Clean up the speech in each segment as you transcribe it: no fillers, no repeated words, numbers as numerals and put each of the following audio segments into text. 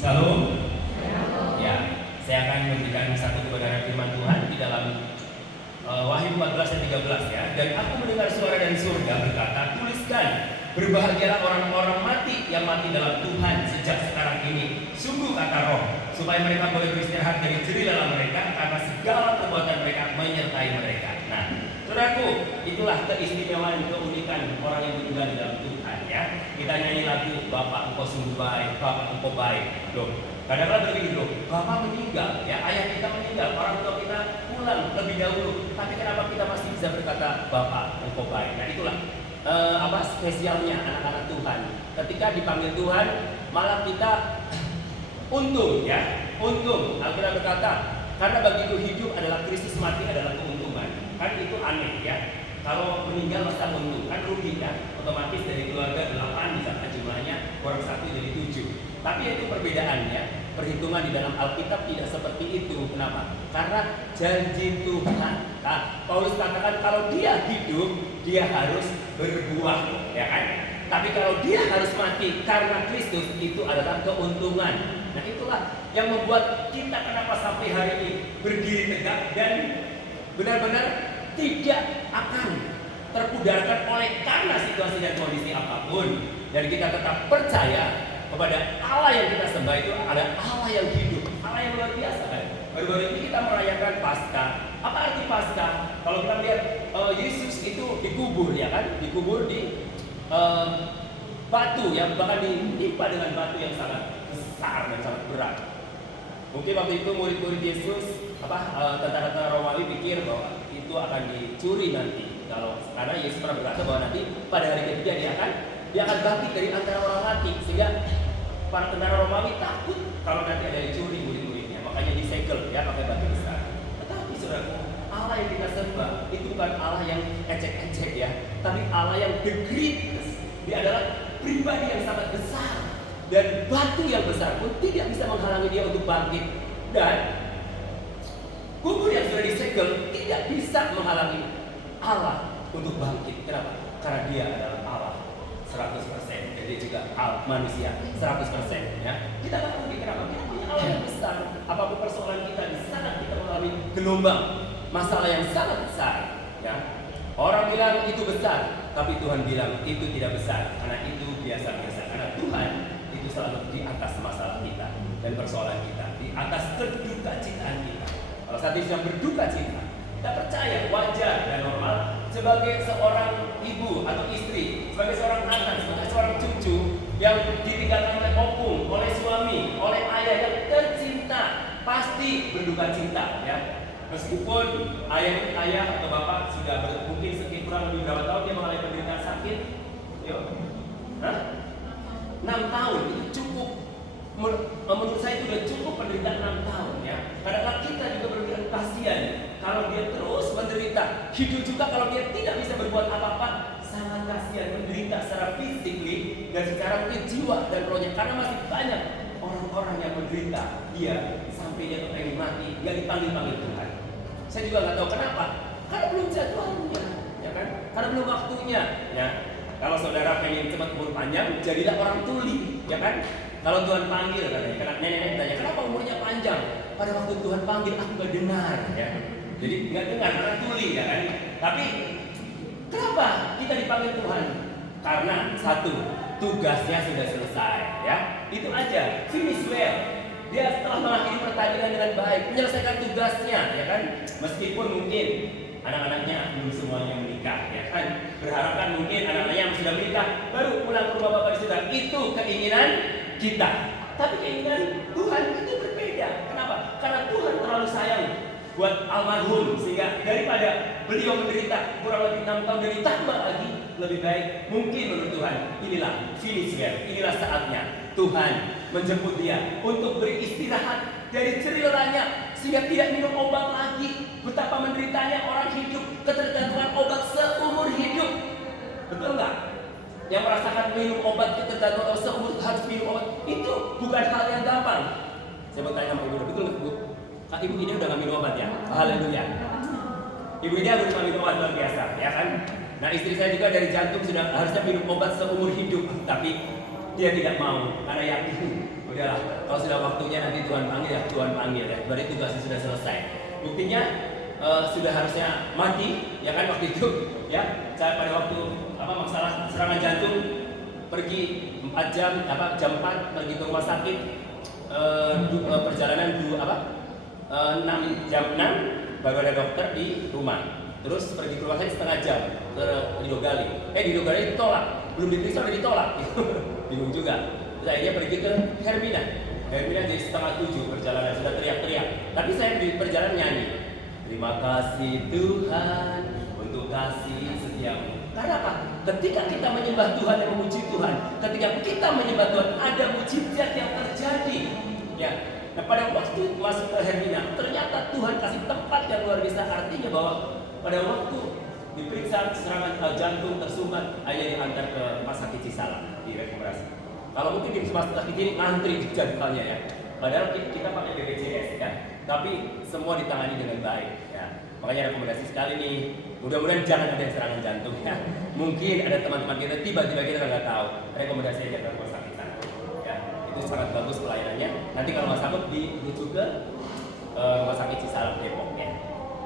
Shalom. Ya, saya akan memberikan satu kebenaran firman Tuhan di dalam Wahyu 14 dan 13 ya. Dan aku mendengar suara dari surga berkata, tuliskan, berbahagialah orang-orang mati yang mati dalam Tuhan sejak sekarang ini. Sungguh kata Roh, supaya mereka boleh beristirahat dari jerih lelah mereka, karena segala perbuatan mereka menyertai mereka. Nah, saudaraku, itulah keistimewaan, keunikan orang yang meninggal di dalam Tuhan ya. Kita nyanyi lagu Bapak Engkau sungguh baik, Bapak Engkau baik. Loh, kadang-kadang begini loh, Bapak meninggal ya, ayah kita meninggal, orang tua kita pulang lebih dahulu, tapi kenapa kita masih bisa berkata Bapak Engkau baik? Nah itulah spesialnya anak-anak Tuhan. Ketika dipanggil Tuhan, malah kita untung ya, untung. Alkitab berkata, karena begitu hidup adalah Kristus, mati adalah keuntungan. Kan itu aneh ya. Kalau meninggal masa untung, kan rugi ya. Otomatis dari keluarga 8 bisa jumlahnya, orang 1 jadi 7. Tapi itu perbedaannya. Perhitungan di dalam Alkitab tidak seperti itu. Kenapa? Karena janji Tuhan. Nah, Paulus katakan kalau dia hidup, dia harus berbuah, ya kan? Tapi kalau dia harus mati karena Kristus, itu adalah keuntungan. Nah itulah yang membuat kita kenapa sampai hari ini berdiri tegak dan benar-benar tidak akan terpudarkan oleh karena situasi dan kondisi apapun. Dan kita tetap percaya kepada Allah yang kita sembah itu ada Allah yang hidup, Allah yang luar biasa kan. Baru-baru ini kita merayakan Paskah. Apa arti Paskah? Kalau kita lihat Yesus itu dikubur ya kan, dikubur di batu yang bahkan ditimpa dengan batu yang sangat besar dan sangat berat. Mungkin waktu itu murid-murid Yesus, tentara-tentara Romawi pikir bahwa itu akan dicuri nanti. Karena Yesus pernah berkata bahwa nanti pada hari ketiga dia akan bangkit dari antara orang mati, sehingga para tentara Romawi takut kalau nanti ada yang dicuri murid-muridnya, makanya disegel ya pakai batu besar. Tetapi saudaraku, Allah yang kita sembah itu bukan Allah yang ecek-ecek ya, tapi Allah yang the greatest. Dia adalah pribadi yang sangat besar. Dan batu yang besar pun tidak bisa menghalangi dia untuk bangkit. Dan kubur yang sudah disegel tidak bisa menghalangi Allah untuk bangkit. Kenapa? Karena dia adalah Allah 100%. Jadi juga manusia 100% ya. Kita nggak mungkin, kenapa? Kita punya Allah yang besar. Apapun persoalan kita di sana, kita mengalami gelombang masalah yang sangat besar ya. Orang bilang itu besar, tapi Tuhan bilang itu tidak besar, karena itu biasa-biasa. Karena Tuhan itu selalu di atas masalah kita dan persoalan kita, di atas kedukacittaan kita. Kalau saat ini sedang berduka cita, kita percaya wajar dan normal sebagai seorang ibu atau istri, sebagai seorang anak, sebagai seorang cucu yang ditinggalkan oleh opung, oleh suami, oleh ayah yang tercinta, pasti berduka cita ya. Meskipun ayah atau bapak sudah mungkin sekitar kurang lebih berapa tahun dia mengalami penderitaan sakit, 6 tahun itu cukup. Menurut saya itu sudah cukup penderitaan 6 tahun ya. Kadang-kadang kita juga berpikir kasihan kalau dia terus menderita. Hidup juga kalau dia tidak bisa berbuat apa-apa, sangat kasihan, menderita secara fisik dan secara jiwa dan rohnya. Karena masih banyak orang-orang yang menderita dia sampai dia pengen mati, dia dipanggil Tuhan. Saya juga nggak tahu kenapa. Karena belum jadwalnya, ya kan? Karena belum waktunya, ya. Kalau saudara pengen cepat umur panjang, jadilah orang tuli, ya kan? Kalau Tuhan panggil, katanya, karena nenek tanya, kenapa umurnya panjang? Pada waktu Tuhan panggil, aku nggak dengar, ya. Jadi nggak dengar karena tuli, ya kan? Tapi kenapa kita dipanggil Tuhan? Karena satu, tugasnya sudah selesai, ya. Itu aja, finish well. Dia setelah mengakhiri pertandingan dengan baik, menyelesaikan tugasnya, ya kan? Meskipun mungkin anak-anaknya belum semuanya menikah, ya kan? Berharap kan mungkin anak-anaknya yang sudah menikah baru pulang ke rumah bapak di surga. Itu keinginan kita. Tapi keinginan Tuhan itu berbeda. Kenapa? Karena Tuhan terlalu sayang buat almarhum, sehingga daripada beliau menderita kurang lebih 6 tahun dan ditambah lagi, lebih baik mungkin menurut Tuhan inilah finish well, inilah saatnya Tuhan menjemput dia untuk beristirahat dari jerih lelahnya, sehingga tidak minum obat lagi. Betapa menderitanya orang hidup ketergantungan obat seumur hidup. Betul nggak? Yang merasakan minum obat ketergantungan seumur harus minum obat, itu bukan hal yang gampang. Saya mau tanya sama ibu, betul nggak bu? Ibu ini udah nggak minum obat ya? Haleluya. Ibu ini harus minum obat luar biasa, ya kan? Nah istri saya juga dari jantung sudah harusnya minum obat seumur hidup, tapi dia tidak mau karena yakin udahlah, kalau sudah waktunya nanti Tuhan panggil ya Tuhan panggil ya, berarti tugasnya sudah selesai. Buktinya sudah harusnya mati ya kan waktu itu ya. Saya pada waktu masalah serangan jantung pergi 4 jam jam 4 pergi ke rumah sakit, perjalanan 6 baru ada dokter di rumah. Terus pergi ke rumah sakit setengah jam ke Didogali. Didogali ditolak, belum diperiksa udah ditolak. Bingung juga. Terus akhirnya pergi ke Hermina jadi setengah 7 perjalanan, sudah teriak-teriak. Tapi saya di perjalanan nyanyi, terima kasih Tuhan untuk kasih setiamu. Karena apa? Ketika kita menyembah Tuhan dan memuji Tuhan, ketika kita menyembah Tuhan, ada mujizat yang terjadi. Ya. Nah, pada waktu masuk ke Hermina, ternyata Tuhan kasih tempat yang luar biasa. Artinya bahwa pada waktu diperiksa serangan jantung tersumbat, akhirnya diantar ke rumah sakit Cisalang, direkomendasi. Kalau mungkin di rumah sakit ini ngantri jadwalnya ya. Padahal kita pakai BPJS ya, tapi semua ditangani dengan baik ya. Makanya rekomendasi sekali nih, mudah-mudahan jangan ada serangan jantung ya. Mungkin ada teman-teman kita tiba-tiba kita nggak tahu, rekomendasi aja ke rumah sakit sana ya. Itu sangat bagus pelayanannya. Nanti kalau nggak sanggup dirujuk ke rumah sakit Cisalang Depok ya.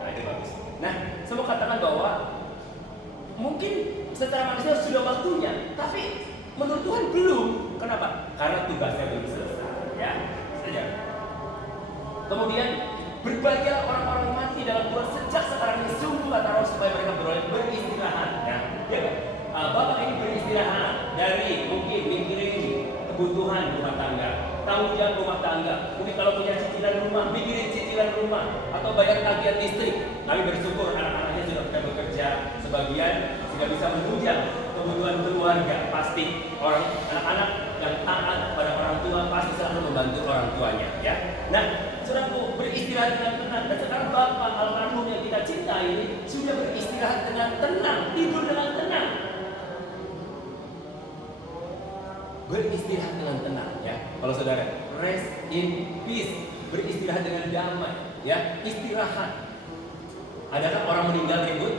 Nah itu bagus. Nah, saya mau katakan bahwa mungkin secara manusia sudah waktunya, tapi menurut Tuhan belum. Kenapa? Karena tugasnya belum selesai ya. Saja. Kemudian berbahagialah orang-orang mati dalam Tuhan sejak sekarang ini, sungguh kata Roh, supaya mereka beroleh beristirahat ya. Ya kan? Bapak ini beristirahat dari mungkin mikirin kebutuhan rumah tangga, tanggung jawab rumah tangga. Mungkin kalau punya cicilan rumah, mikirin cicilan rumah atau bayar tagihan listrik. Kami bersyukur anak-anaknya sudah bekerja, sebagian sudah bisa menunjang kebutuhan keluarga. Pasti orang anak-anak yang taat pada orang tua pasti selalu membantu orang tuanya ya. Nah, saudaraku, beristirahat dengan tenang. Dan sekarang Bapak almarhum yang kita cintai ini sudah beristirahat dengan tenang, tidur dengan tenang. Beristirahat dengan tenang ya. Kalau saudara rest in peace, beristirahat dengan damai ya. Istirahat. Adakah orang meninggal ribut?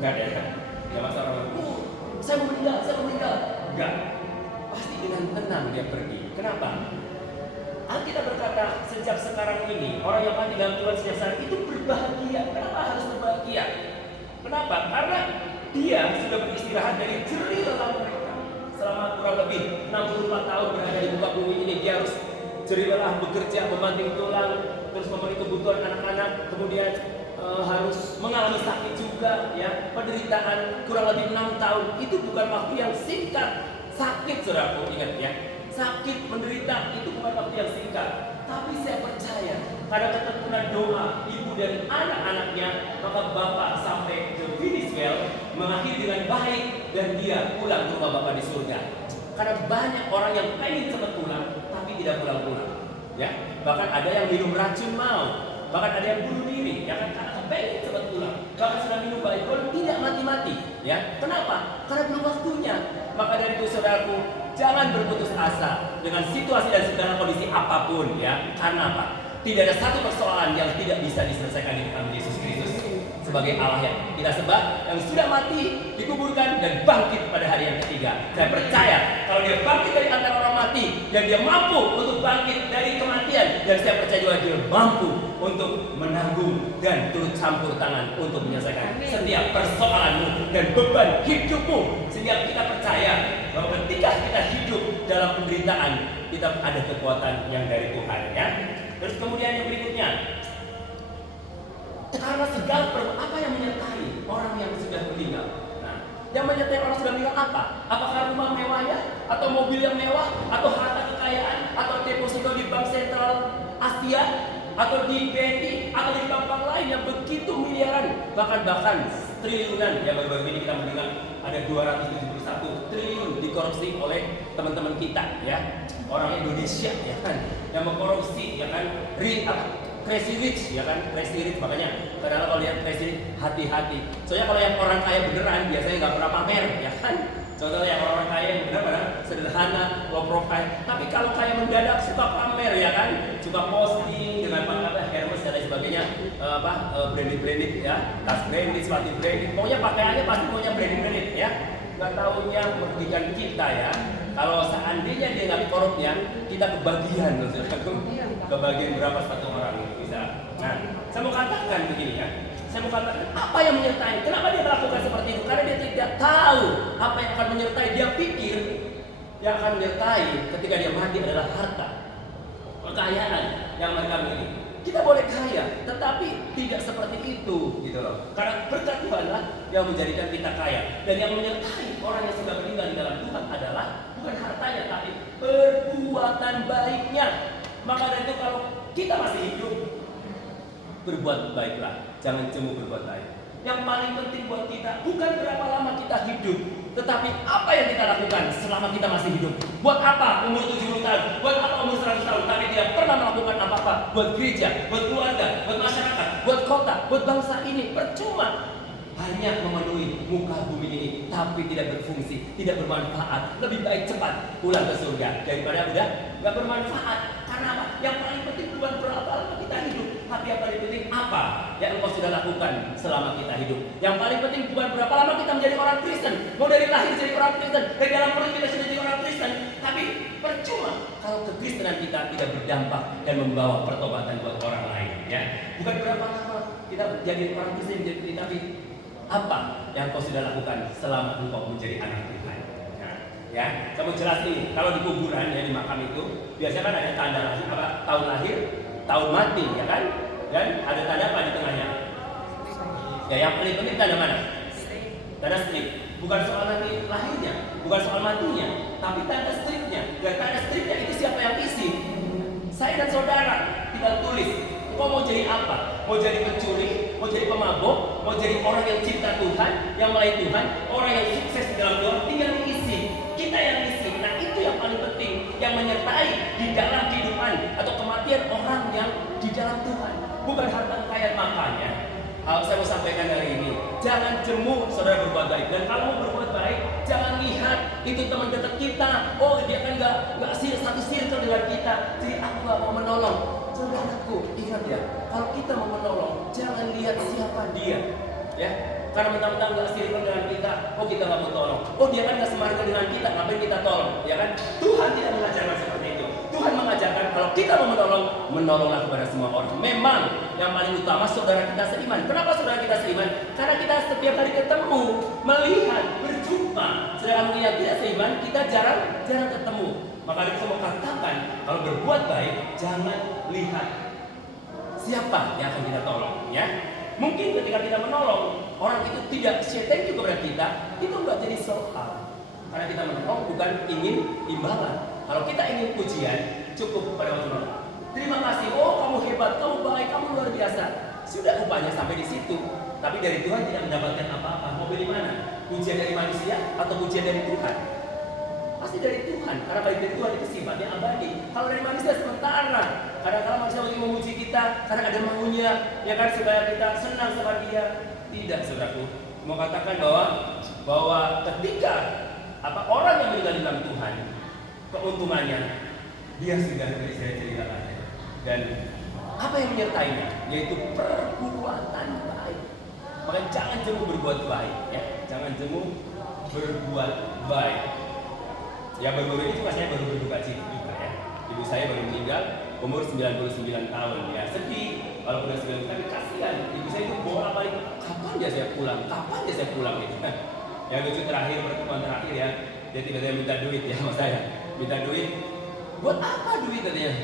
Enggak ada kan? Enggak masa orang saya mau meninggal. Enggak. Pasti dengan tenang dia pergi. Kenapa? Alkitab berkata sejak sekarang ini orang yang mati dalam Tuhan sejak saat itu berbahagia. Kenapa harus berbahagia? Kenapa? Karena dia sudah beristirahat dari jerih lelah mereka. Selama kurang lebih 64 tahun berada di muka bumi ini, dia harus jerih lelah bekerja, memanting tulang, terus memenuhi kebutuhan anak-anak, kemudian harus mengalami sakit juga ya, penderitaan kurang lebih 6 tahun. Itu bukan waktu yang singkat. Sakit, saudaraku, ingat ya, sakit, menderita itu bukan waktu yang singkat. Tapi saya percaya karena ketekunan doa ibu dan anak-anaknya, maka Bapak sampai ke finish well, mengakhiri dengan baik, dan dia pulang ke rumah Bapak di surga. Karena banyak orang yang pengen cepat pulang tapi tidak pulang-pulang ya. Bahkan ada yang minum racun maut, bahkan ada yang bunuh diri ya kan, karena pengen cepat pulang. Bahkan sudah minum alkohol tidak mati-mati ya. Kenapa? Karena belum waktunya. Maka dari itu saudaraku, jangan berputus asa dengan situasi dan segala kondisi apapun ya. Karena apa? Tidak ada satu persoalan yang tidak bisa diselesaikan di dalam Yesus Kristus sebagai Allah yang kita sembah, yang sudah mati, dikuburkan dan bangkit pada hari yang ketiga. Saya percaya kalau dia bangkit dari antara orang mati dan dia mampu untuk bangkit dari kematian, dan saya percaya juga dia mampu untuk menanggung dan turut campur tangan untuk menyelesaikan setiap persoalanmu dan beban hidupmu. Sehingga kita percaya bahwa ketika kita hidup dalam penderitaan, kita ada kekuatan yang dari Tuhan ya. Terus kemudian yang berikutnya, karena segala apa yang menyertai orang yang sudah meninggal. Nah, yang menyertai orang sudah meninggal apa? Apakah rumah mewahnya, atau mobil yang mewah, atau harta kekayaan, atau deposito di Bank Sentral Asia, atau di BNI, atau di bank-bank lain yang begitu miliaran, bahkan triliunan. Ya baru-baru ini kita mendengar ada 271 triliun dikorupsi oleh teman-teman kita ya, orang Indonesia ya kan, yang mengkorupsi ya kan, crazy rich ya kan, crazy rich. Makanya kadang kalau lihat crazy rich hati-hati. Soalnya kalau yang orang kaya beneran biasanya nggak pernah pamer ya kan. Contoh yang orang kaya yang benar-benar sederhana, low profile. Tapi kalau kaya mendadak suka pamer ya kan, suka posting dengan Hermes dan lain sebagainya, branded ya, tas branded, sepatu branded. Pokoknya pakaiannya pasti punya branded ya. Nggak tahunya merugikan kita ya. Kalau seandainya dia nggak korupnya, kita kebagian loh, saudaraku. Kebagian berapa satu orang bisa. Nah, saya mau katakan begini ya. Saya mau katakan apa yang menyertai. Kenapa dia melakukan seperti itu? Karena dia tidak tahu apa yang akan menyertai. Dia pikir yang akan menyertai ketika dia mati adalah harta, kekayaan yang mereka miliki. Kita boleh kaya, tetapi tidak seperti itu, gitu loh. Karena berkat Tuhanlah yang menjadikan kita kaya. Dan yang menyertai orang yang sudah meninggal di dalam Tuhan adalah bukan hartanya, tapi perbuatan baiknya. Maka dari itu kalau kita masih hidup, berbuat baiklah, jangan cuma berbuat baik. Yang paling penting buat kita bukan berapa lama kita hidup, tetapi apa yang kita lakukan selama kita masih hidup. Buat apa umur 70 tahun, buat apa umur 100 tahun, tapi tidak pernah melakukan apa-apa buat gereja, buat keluarga, buat masyarakat, buat kota, buat bangsa ini. Percuma. Hanya memenuhi muka bumi ini, tapi tidak berfungsi, tidak bermanfaat. Lebih baik cepat pulang ke surga daripada udah nggak bermanfaat. Karena apa? Yang paling penting bukan berapa lama kita hidup, tapi yang paling penting apa yang engkau sudah lakukan selama kita hidup. Yang paling penting bukan berapa lama kita menjadi orang Kristen. Mau dari lahir jadi orang Kristen, dari dalam perut kita sudah jadi orang Kristen, tapi percuma kalau kekristenan kita tidak berdampak dan membawa pertobatan buat orang lain. Ya, bukan berapa lama kita jadi orang Kristen, tapi apa yang kau sudah lakukan selama engkau menjadi anak Tuhan. Nah, ya, saya mau jelas ini. Kalau di kuburan ya, di makam itu biasanya kan ada tanda lahir, apa, tahun lahir, tahun mati, ya kan? Dan ada tanda apa di tengahnya? Ya, yang paling penting tanda mana? Tanda strip. Bukan soal nanti lahirnya, bukan soal matinya, tapi tanda stripnya. Dan tanda stripnya itu siapa yang isi? Saya dan saudara tinggal tulis. Kau mau jadi apa? Mau jadi pencuri? Mau jadi pemabuk? Mau jadi orang yang cinta Tuhan, yang melayani Tuhan, orang yang sukses di dalam Tuhan? Tinggal diisi. Kita yang isi. Nah, itu yang paling penting, yang menyertai di dalam kehidupan atau kematian orang yang di dalam Tuhan, bukan harta kekayaan. Makanya saya mau sampaikan hari ini, jangan jemu saudara berbuat baik. Dan kalau mau berbuat baik, jangan lihat itu teman dekat kita. Oh, dia kan nggak satu circle dengan kita, jadi aku nggak mau menolong. Saudaraku, ingat ya, kalau kita mau menolong, jangan lihat siapa dia, ya. Karena mentang-mentang nggak circle dengan kita, oh kita nggak mau tolong. Oh dia kan nggak semarga dengan kita, ngapain kita tolong, ya kan? Tuhan tidak mengajarkan seperti itu. Tuhan mengajarkan kalau kita mau menolong, menolonglah kepada semua orang. Memang yang paling utama saudara kita seiman. Kenapa saudara kita seiman? Karena kita setiap hari ketemu, melihat, berjumpa. Sedangkan yang tidak seiman, kita jarang ketemu. Maka kita mau katakan, kalau berbuat baik, jangan lihat siapa yang akan kita tolong, ya. Mungkin ketika kita menolong, orang itu tidak say thank you kepada kita, itu enggak jadi soal. Karena kita menolong bukan ingin imbalan. Kalau kita ingin pujian, cukup pada waktu menolong. Terima kasih, oh kamu hebat, kamu baik, kamu luar biasa. Sudah upahnya sampai di situ. Tapi dari Tuhan tidak mendapatkan apa-apa. Mau pilih mana? Pujian dari manusia atau pujian dari Tuhan? Pasti dari Tuhan, karena baik dari Tuhan itu sifatnya abadi. Kalau dari manusia sementara. Karena kalau manusia ingin memuji kita, karena ada maunya, ya kan, supaya kita senang sama dia. Tidak, saudaraku. Mau katakan bahwa ketika orang yang meninggal di dalam Tuhan, keuntungannya dia sudah ceritakan. Dan apa yang menyertainya? Yaitu perbuatan baik. Maka jangan jemu berbuat baik, ya. Jangan jemu berbuat baik. Ya baru-baru ini saya baru berduka cita juga, ya. Ibu saya baru meninggal umur 99 tahun, ya. Sedih kalau udah 99 tahun, kasihan. Ibu saya itu bolak-balik, kapan ya saya pulang gitu. Yang lucu terakhir, pertemuan terakhir, ya, dia tiba-tiba minta duit ya sama saya. Minta duit, buat apa duit katanya?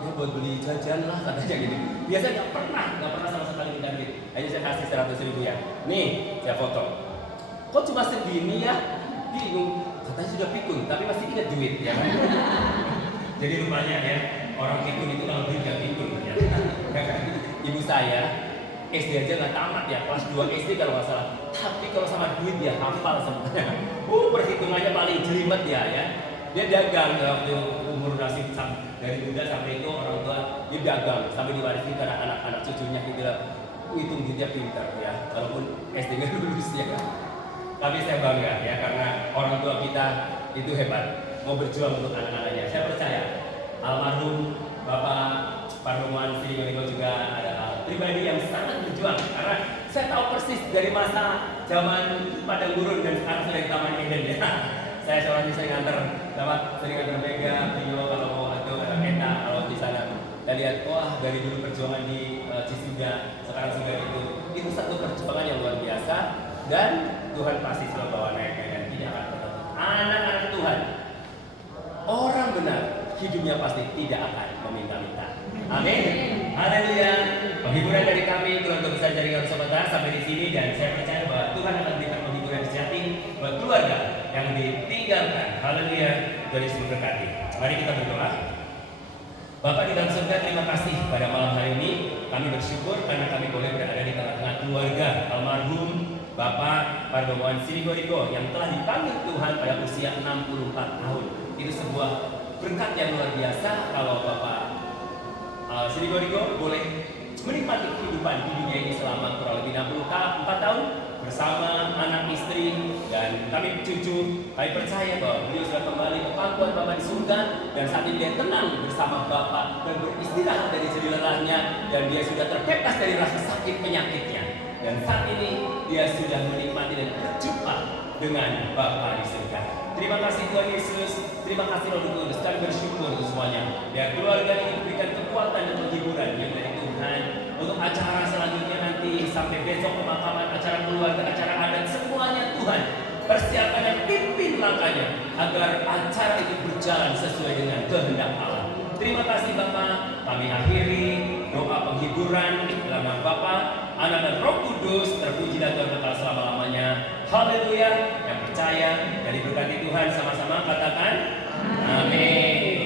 Ya buat beli jajan lah katanya gitu. Biasanya nggak pernah sama sekali minta duit. Akhirnya saya kasih 100.000 ya. Nih, saya foto. Kok cuma segini ya? Bingung. Katanya sudah pikun, tapi masih ingat duit, ya kan? Jadi rupanya ya, orang pikun itu kalau duit gak pikun, ya kan? Ibu saya SD aja nggak tamat ya, kelas 2 SD kalau nggak salah. Tapi kalau sama duit dia hafal semuanya. Perhitungannya paling jelimet ya. Dia dagang ya, waktu umur nasib dari muda sampai itu orang tua dia dagang sampai diwarisi karena anak-anak cucunya gitu lah. Hitung duitnya pintar ya, walaupun SD-nya lulus ya kan. Tapi saya bangga ya karena orang tua kita itu hebat, mau berjuang untuk anak-anaknya. Saya percaya almarhum Bapak Pardoman Sri Maniko juga adalah pribadi yang sangat berjuang karena saya tahu persis dari masa zaman Padang Gurun dan sekarang sudah di Taman Eden ya. Saya seorang bisa nganter Sama sering ada Mega, Vino kalau atau ada Meta kalau di sana. Kita lihat, wah dari dulu perjuangan di Cisuda, sekarang sudah itu satu perjuangan yang luar biasa dan Tuhan pasti selalu bawa naik dan tidak akan pernah. Anak-anak Tuhan, orang benar hidupnya pasti tidak akan meminta-minta. Amin. Haleluya. Penghiburan dari kami keluarga besar jaringan Sobat sampai di sini dan saya percaya bahwa Tuhan akan berikan penghiburan sejati buat keluarga yang ditinggalkan. Haleluya. Dari seluruh berkati. Mari kita berdoa. Bapak di dalam surga, terima kasih pada malam hari ini. Kami bersyukur karena kami boleh berada di tengah-tengah keluarga almarhum Bapak Pardomuan Sirigorigo yang telah dipanggil Tuhan pada usia 64 tahun. Itu sebuah berkat yang luar biasa kalau Bapak Sirigorigo boleh menikmati kehidupan di dunia ini selama kurang lebih 64 tahun bersama anak istri dan kami cucu. Kami percaya bahwa beliau sudah kembali ke pangkuan Bapa di surga dan saat ini dia tenang bersama Bapa dan beristirahat dari jerih lelahnya dan dia sudah terbebas dari rasa sakit penyakitnya dan saat ini dia sudah menikmati dan berjumpa dengan Bapa di surga. Terima kasih Tuhan Yesus, terima kasih Roh Kudus. Kami bersyukur untuk semuanya. Dan keluarga ini diberikan kekuatan dan penghiburan yang dari Tuhan untuk acara selanjutnya nanti sampai besok pemakaman, acara keluarga, acara adat semuanya Tuhan persiapkan dan pimpin langkahnya agar acara itu berjalan sesuai dengan kehendak Allah. Terima kasih Bapak. Kami akhiri doa penghiburan dalam nama Bapa, Anak dan Roh Kudus. Terpuji dan terkenal selama-lamanya. Haleluya. Yang percaya dan diberkati Tuhan sama-sama katakan amin.